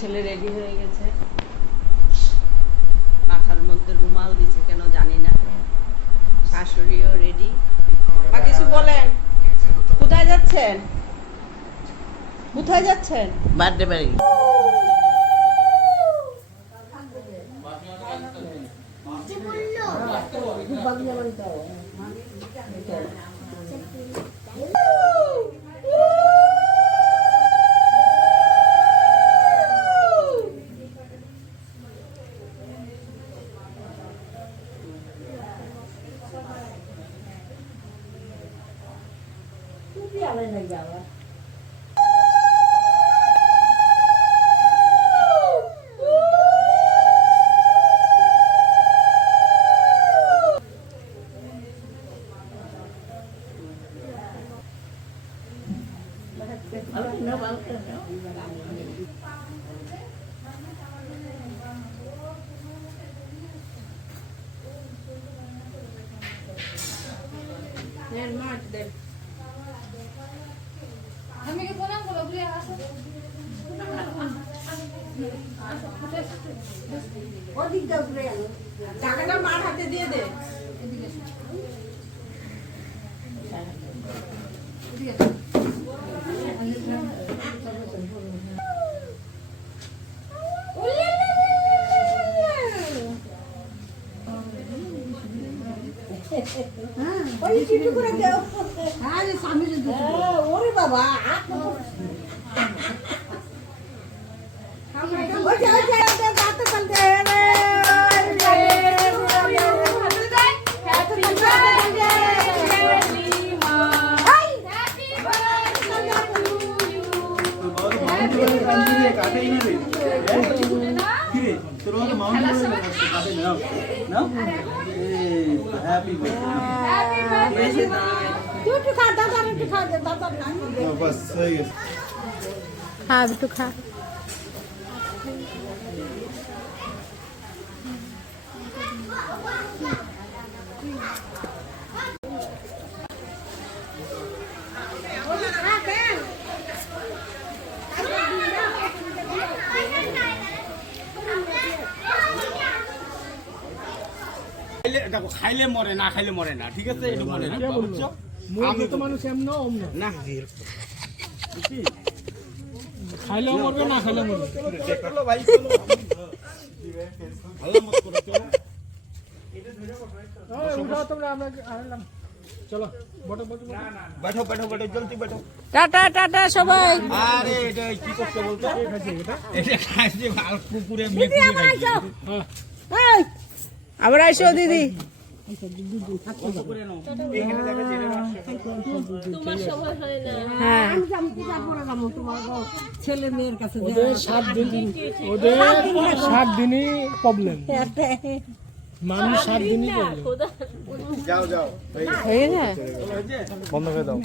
ছেলে রেডি হয়ে গেছে, মাথার মধ্যে রুমাল দিচ্ছে কেন জানি না। শাশুড়িও রেডি। বা কিছু বলেন, কোথায় যাচ্ছেন? কোথায় যাচ্ছেন? বার্থডে বাড়ি। টাকাটা মার হাতে দিয়ে দে। ওরে বাবা खा भी तो खा। দেখো খাইলে মরে না খাইলে মরে না, ঠিক আছে? এটা মরে না, বুঝছো? আমি তো মানুষ এমন না, খাইলেও মরবে না খাইলেও মরবে। চলো ভাই চলো, ভালো মত করে চলো। উঠাও তোমরা, আমরা আনলাম। চলো বটো বটো बैठो बैठो बैठो जल्दी बैठो। টাটা টাটা সবাই। আরে এটা কি করতে বলতো? এটা খাইছে আর কুকুরে মেকুরে খাইছে। এই আবার আইসো দিদি। ছেলে মেয়ের কাছে ওদের 7 দিনই প্রবলেম, মানুষ 7 দিনই প্রবলেম। যাও যাও হয়ে গেছে বন্ধ করে দাও।